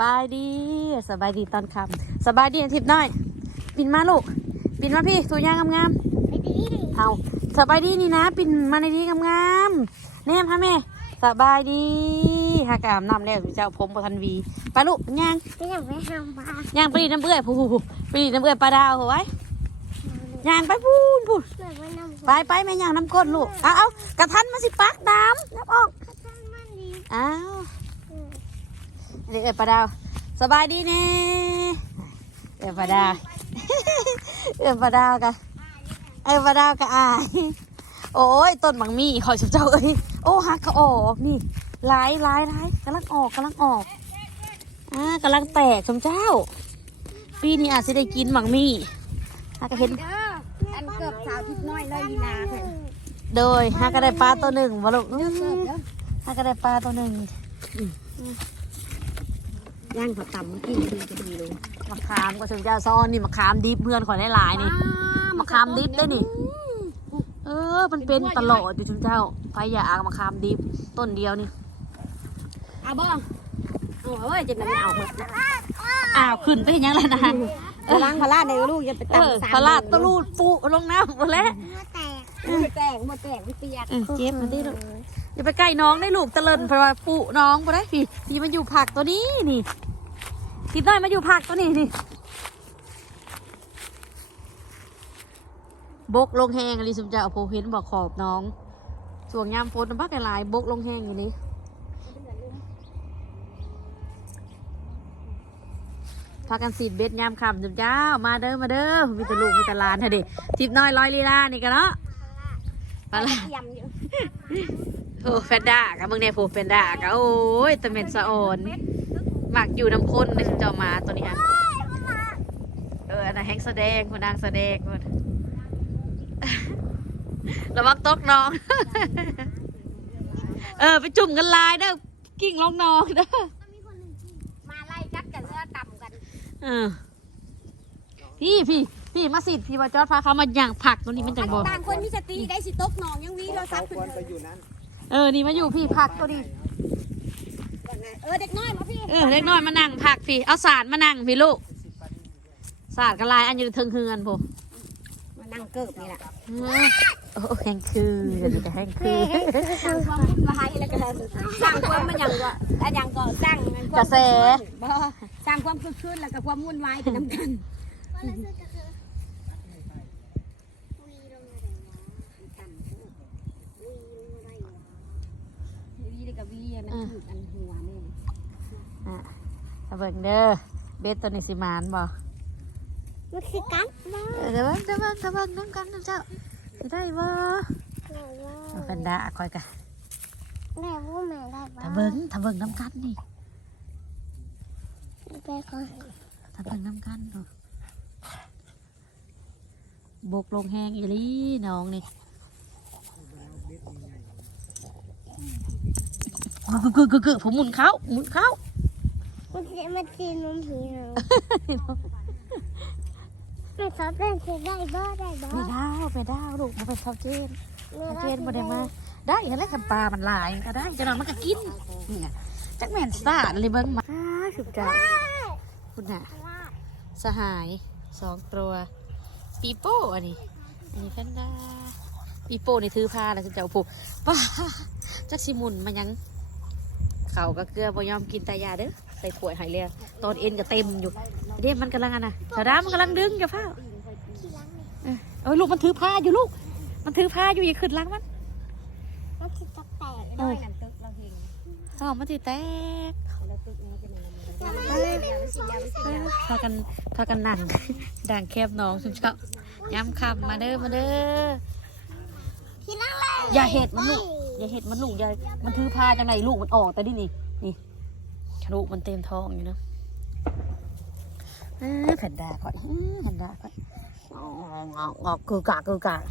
บายดีสบายดีตอนค่ำสบายดีอาทิตย์น้อยปินมาลูกปินมาพี่ถูย่างงามไม่ดีๆเอาสบายดีนี่นะ ปินมาในที่งามๆแนมฮะแม่สบายดีฮากามน้ำแล้วเจ้าผมปทันวีไปลูกย่างก็ยังไม่ทำบ้าย่างไปดีน้ำเบื่อยผู้ผู้ไปดีน้ำเบื่อยปลาดาวเอาไว้ย่างไปพูนพูนเกิดว่าน้ำไปไปแม่ย่างน้ำก้นลูกเอาเอากระทันมาสิปักน้ำน้ำออกข้าวต้มมันดีอ้าว เด็กเอ๋ยปลาดาว สบายดีเน่เอ๋ยปลาดาว เอ๋ยปลาดาวกะเอ๋ยปลาดาวกะอาย โอ้ยต้นบังมีขอชุบเจ้าเอ้ย โอ้หักก็ออกนี่หลายหลายหลายกำลังออกกำลังออก อ่ากำลังแตกชมเจ้า ปีนี้อาจจะได้กินบังมีฮักก็เห็น อันเกือบสาวทิพน้อยเลยยีนาค่ะโดยฮักก็ได้ปลาตัวหนึ่งมาลูกอื้อฮักก็ได้ปลาตัวหนึ่ง ย่างเขาต่ำกินดีจะดีเลยมะขามก็ชมเจ้าซ้อนนี่มะขามดิบเพื่อนขอได้หลายๆนี่มะขามดิบได้นี่ เออ มันเป็นตลอดอยู่ชุนเจ้าไปอย่าอากมะขามดิบต้นเดียวนี่เอาบ้างเอาเอ้ยจะนำเอาหมดอ้าวขึ้นไปเห็นยังแล้วนะพลังพลาดในลูกจะไปเออตำพลาดตะลูดปุลงน้ำหมดแล้วมาแตกมาแตกเปียกเออเจ็บมาดิลูกอย่าไปใกล้น้องได้ลูกเตลินเพราะว่าปุน้องไปได้พี่พี่มาอยู่ผักตัวนี้นี่ คิดหน่อยมาอยู่ผักตัวนี้นี่บกลงแหงอะไรสมเจ้าโพเห็นบอกขอบน้องช่วงยามฝนมันพักหลายบกลงแหงอยู่นี่พากันสีดเบ็ดยามคำจุ๊บเจ้า มาเด้อมาเด้อมีแต่ลูกมีแต่หลานเถอะดิทิพย์น้อยร้อยลีลานี่กันเนาะปลาละเยี่ยมอยู่โอ้แฟนด้ากับมึงเนี่ยผูแฟนด้ากับโอ้ยตะเม็ดสะออน หมักอยู่น้ำข้นในชุมเจ้ามาตัวนี้ฮะเอออันนั้นแฮงแสดงคนนางแสดงคนระวังตกน้อง เออไปจุ่มกันลายเด้อกิ้งลงน้องเด้อมาไล่กัดกันเพื่อต่ำกันเออพี่พี่พี่มาสิพี่มาจอดพาเขามาย่างผักตัวนี้มันจังบต่างคนมีสติได้สิตกหนองยังวีเราซับขึ้นควรไปอยู่นั้นเออนี่มาอยู่พี่ผักตัวนี้ เออเด็กน้อยมาพี่เออเล็กน้อยมานั่งผักพี่ เอาสาดมานั่งพี่ลูกสาดกระลายอันอยู่เทิงเฮือนพอมานั่งเกิบนี่แหละเออโอ้แห้งคือเดี๋ยวจะแห้งคือสร้างความวุ่นวายแล้วก็สร้างความมันอย่างก็อันอย่างก็สร้างมันกระแสบ่สร้างความคึกคืนแล้วก็ความวุ่นวายเป็นน้ำกันวีเลยกับวีมันถูกอันหัวแม่ อะเอาเบิ่งเด้อเบสตัวนี้สิมานบ่มันคือกันบ้าเออเดี๋ยวเบิ่งเดี๋ยวเบิ่งเดี๋ยวเบิ่งน้ำกันน้ำเจ้าสิได้บ่เอาเป็นดาคอยกะแม่ว่าแม่ได้บ้าถ้าเบิ่งถ้าเบิ่งน้ำกันนี่ไปก่อนถ้าเบิ่งน้ำกันเนาะบกลงแหงอีหลีน้องนี่กึกกึกกึกกึกผมหมุนเขาหมุนเขา มันจะมันจะนุ่มผีเหรอแม่ชอบเล่นเค้กได้บ้าได้บ้าไปดาวไปดาวลูกมาไปเซาเจนเซาเจนบ่ได้มาได้อะไรคำปลามันหลายก็ได้จะนอนมันก็กินนี่ไงจักแม่นสาดเลยเบิ้งมาสุดจังคุณน่ะสหายสองตัวปีโป้อันนี้อันนี้แพนด้าปีโป้นี่ถือผ้าแล้วคุณเจ้าผูกป้าจักสิหมุนมันยังเขาก็เกลือบ่ยอมกินแต่ยาเด้อ ใส่ถ้วยใหายเลยตอนเอ็นก็เต็มอยู่เดี๋ยวมันกำลังอะนะสาดามันกำลังดึงอย่าพ้าเออเอ้ยลูกมันถือผ้าอยู่ลูก มันถือผ้าอยู่อย่าขึ้นหลังมันมันคือตะแตกน้อยนั่นตึกเราเห็นอ๋อมันสิแตกเราตึกนี้เป็นยังไงเดี๋ยวสิเดี๋ยวสิเออพากันพากันนั่งด่างแคบน้องสุดเช้าย้ำคำมาเด้อมาเด้อพี่นั่งเลยอย่าเห็ดมันลูกอย่าเห็ดมันลูกอย่ามันถือผ้าจังไหนลูกมันออกแต่ดินี่ นี่ลูกมันเต็มท้องอยู่นะเออแผ่นดาก่อนเออแผ่นดาก่อนออกออกออกกือกากกือกาก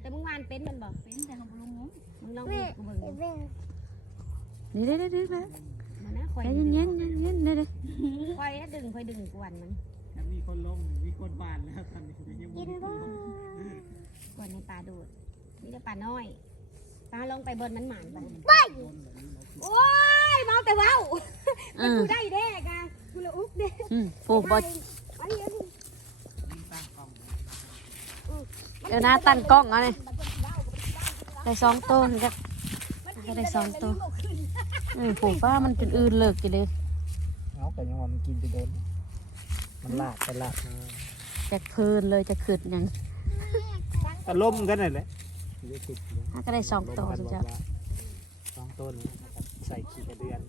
แต่มึงวานเป็นมันบอกเป็นแต่ของลุงมึงลองดูกูเบิ่งนี่เด้อเด้อเด้อเด้อมันนะคอยใจเย็นเย็นเย็นเย็นเด้อเด้อคอยดึงคอยดึงกวนมันถ้ามีคนลงมีคนบานแล้วตอนนี้ยังกินมีคบ้านลงกวนในปลาดูดนี่จะปลาน้อย ปลาลงไปบนมันหมานไปโอ้ยเมาแต่เว้าอืมกูได้เด้กะกูละอุกเด้อืมโอ้บออันนี้อันนี้เดี๋ยวนะตั้งกล้องเอะไรได้สองตัวนี่ครับก็ได้สองตัวอืมผูฟ้ามันเป็นอื่นเลิกกี่เลยเอาแต่ยังว่ามันกินไปโดนมันลากไปลากมาจะเพลินเลยจะขึ้นหยังก็ล่มกันนั่นแหละ รู้สึกเลยอะก็ได้สองตัวล่มสุกันดบยออกดว่าสองต้นนะครับใส่ขี้กระเดือน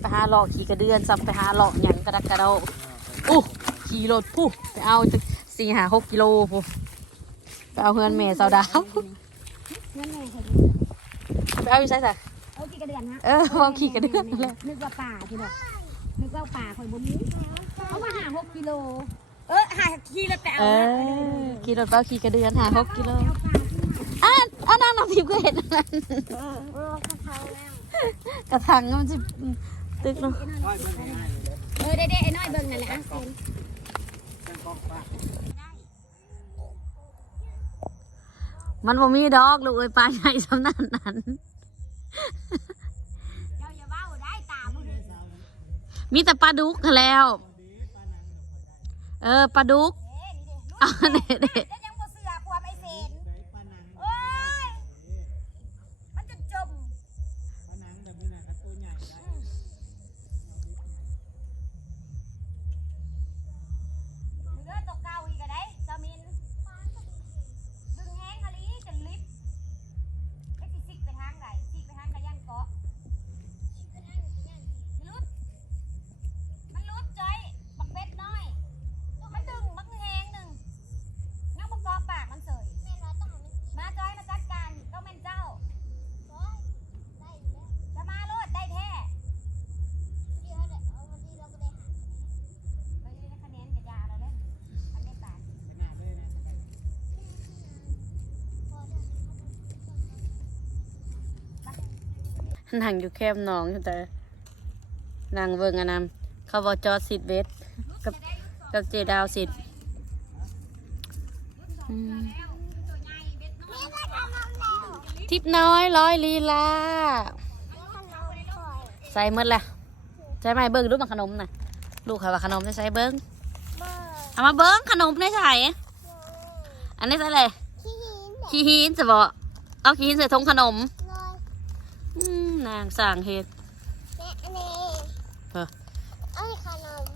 ไปหาหลอกขี่กระเดือนซับไปหาหลอกหยังกระดักกระเดาอู้ขี่รถผู้ไปเอาตึกสี่หาหกกิโลผู้ไปเอาเฮือนแม่สาวดาวนั่นแหละค่ะไปเอาอยู่ใช่ไหมเอากี่กระเดือนฮะเออเอาขี่กระเดือนนั่นแหละนึกว่าป่าพี่ดอกนึกว่าป่าคอยบ่มีเอามาหาหกกิโล เออหาขี่แล้วแต่เอเอาอ ขี่รถไปเอาขี่กระเดือนหาหกกิโลอ่าอะอะนางน้ำทิพย์ก็เห็นอันนั้นกระเพราแล้วกระถางมันจะตึกเนาะเออเด็ดๆไอ้น้อยเบิ่งนั่นแหละอะเซนมันบ่มีดอกลูกเอ้ยปลาใหญ่สำนันนั้น มีแต่ปลาดุกแล้ว เออปลาดุก เด้นี่ นั่งอยู่แคมหนองแต่นั่งเบิ่งอันนั้นเขาบอกจอดสิทธิ์เวทกับกับเจดาวสิทธิ์ทิปน้อยร้อยลีลาใส่หมดแหละใช่ไหมเบิ้งรูปมาขนมน่ะ ลูกเขาว่าขนมได้ใส่เบิ้งเอามาเบิ้งขนมได้ใส่อันนี้ใส่อะไรขี้หินจะบอกเอาขี้หินใส่ทงขนม นางสั่งเห็ดเออเอ้ยขนม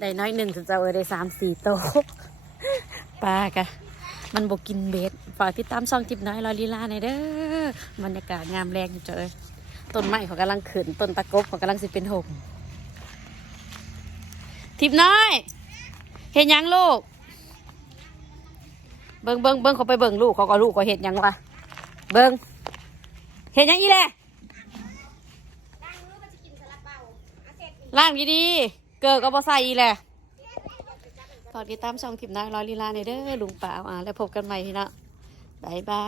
ได้น้อยหนึ่งถึงจะเอาได้สามสี่โตะปลากะมันบกินเบ็ดฝากติดตามซองจิบน้อยลอยลีลาในอยเด้อบรรยากาศงามแรงอยู่เจอต้นไม้เขากำลังขึ้นต้นตะกบเขากำลังสิเป็นหงทิพน้อย เห็นยังลูก เบิ้งเบิ้งเบิ้งเขาไปเบิ้งลูกเขาก็ลูกก็เห็นยังวะเบิ้งเห็นยังอีแหละล่างดีๆเกิดก็บอใส่อีแหละฝากติดตามช่องทิมน้อยลอยลีลาในเด้อลุงป่าอ่าแล้วพบกันใหม่ทีนะบายบา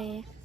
ย